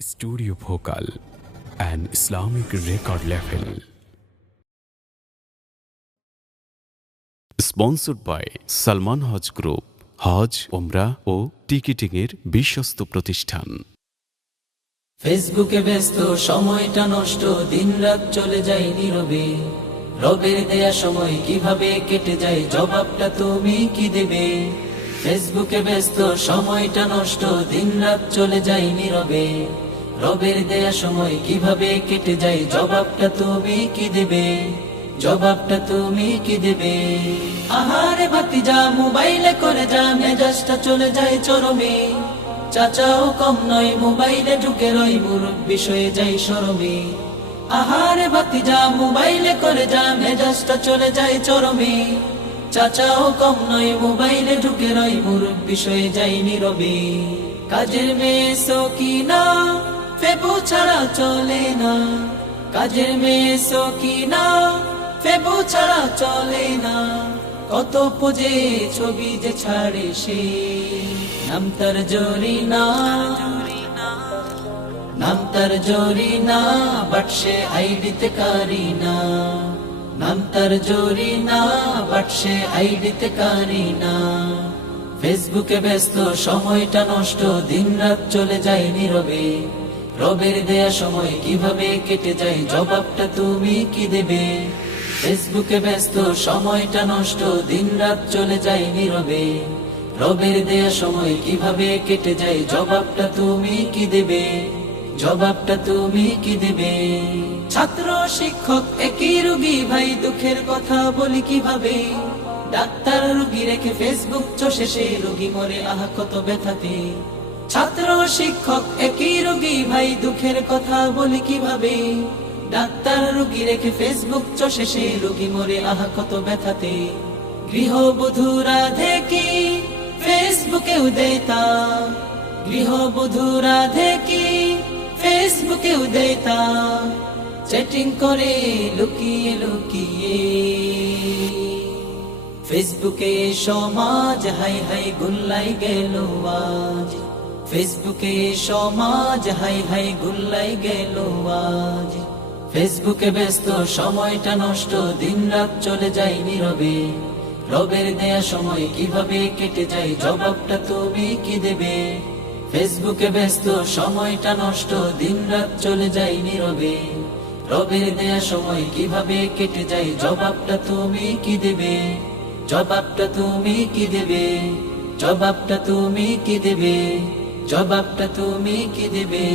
Studio Vocal, an Islamic record label. Sponsored by Salman Haj Group, হজ, ওমরা ও টিকিটিংয়ের বিশ্বস্ত প্রতিষ্ঠান। ফেসবুকে ব্যস্ত সময়টা নষ্ট, দিনরাত চলে যায় নীরবে। রবের দেয়া সময় কিভাবে কেটে যায়, জবাবটা তুমি কি দেবে? ফেসবুকে ব্যস্ত সময়টা নষ্ট, দিনরাত চলে যায় নীরবে। রবের দেয়া সময় কিভাবে কেটে যায়, জবাবটা তুমি কি দেবে? জবাবটা তুমি কি দেবে? আহারে ভাতিজা, মোবাইলে করে যা, মেজাজটা চলে যায় চরমে। চাচাও কম নয়, মোবাইলে ঢুকে রয়, মুরব্বি হয়ে যাই শরমে। আহারে ভাতিজা, মোবাইলে করে যা, মেজাজটা চলে যায় চরমে। চাচাও কম নয়, মোবাইলে ঢুকে রয়, মুরব্বি হয়ে যাই নীরবে। কাজের মেয়ে সকিনা ফেবু ছাড়া চলে না, কাজের মেয়ে সকিনা ফেবু ছাড়া চলে না। কত পোজে ছবি যে ছাড়ে সে, নাম তার জরিনা, নাম তার জরিনা, বাট সে আইডিতে কারিনা। নাম তার জরিনা, বাট সে আইডিতে কারিনা। ফেসবুকে ব্যস্ত সময়টা নষ্ট, দিনরাত চলে যায় নীরবে। রবের দেয়া সময় কিভাবে কেটে যায়, জবাবটা তুমি কি দেবে? ফেসবুকে ব্যস্ত সময়টা নষ্ট, দিনরাত চলে যায় নীরবে। রবের দেয়া সময় কিভাবে কেটে যায়, জবাবটা তুমি কি দেবে? জবাবটা তুমি কি দেবে? ছাত্র শিক্ষক একই রোগী ভাই, দুঃখের কথা বলি কিভাবে? ডাক্তার রোগী রেখে ফেসবুক চষে সে, রোগী মরে আহা কত ব্যথাতে। ছাত্র শিক্ষক একই রোগী ভাই, দুঃখের কথা বলি কিভাবে? ডাক্তার রোগী রেখে ফেসবুক চষে সে, রোগী মরে আহা কত ব্যথাতে। গৃহবধূরা দেখি ফেসবুকেও দেতা, গৃহবধূরা দেখি ফেসবুকেও দেতা, চ্যাটিং করে লুকিয়ে লুকিয়ে। ফেসবুকে সমাজ হাই হাই গুল্লাই গেল আজ, ফেসবুকে সমাজ হাই হাই গুল্লাই গেল আজ। ফেসবুকে ব্যস্ত সময়টা নষ্ট, দিনরাত চলে যায় নীরবে। রবের দেয়া সময় কিভাবে কেটে যায়, জবাবটা তুমি কি দেবে? ফেসবুকে ব্যস্ত সময়টা নষ্ট, দিনরাত চলে যায় নীরবে। রবের দেয়া সময় কিভাবে কেটে যায়, জবাবটা তুমি কি দেবে? জবাবটা তুমি কি দেবে? জবাবটা তুমি কি দেবে? জবাবটা তুমি কি দেবে?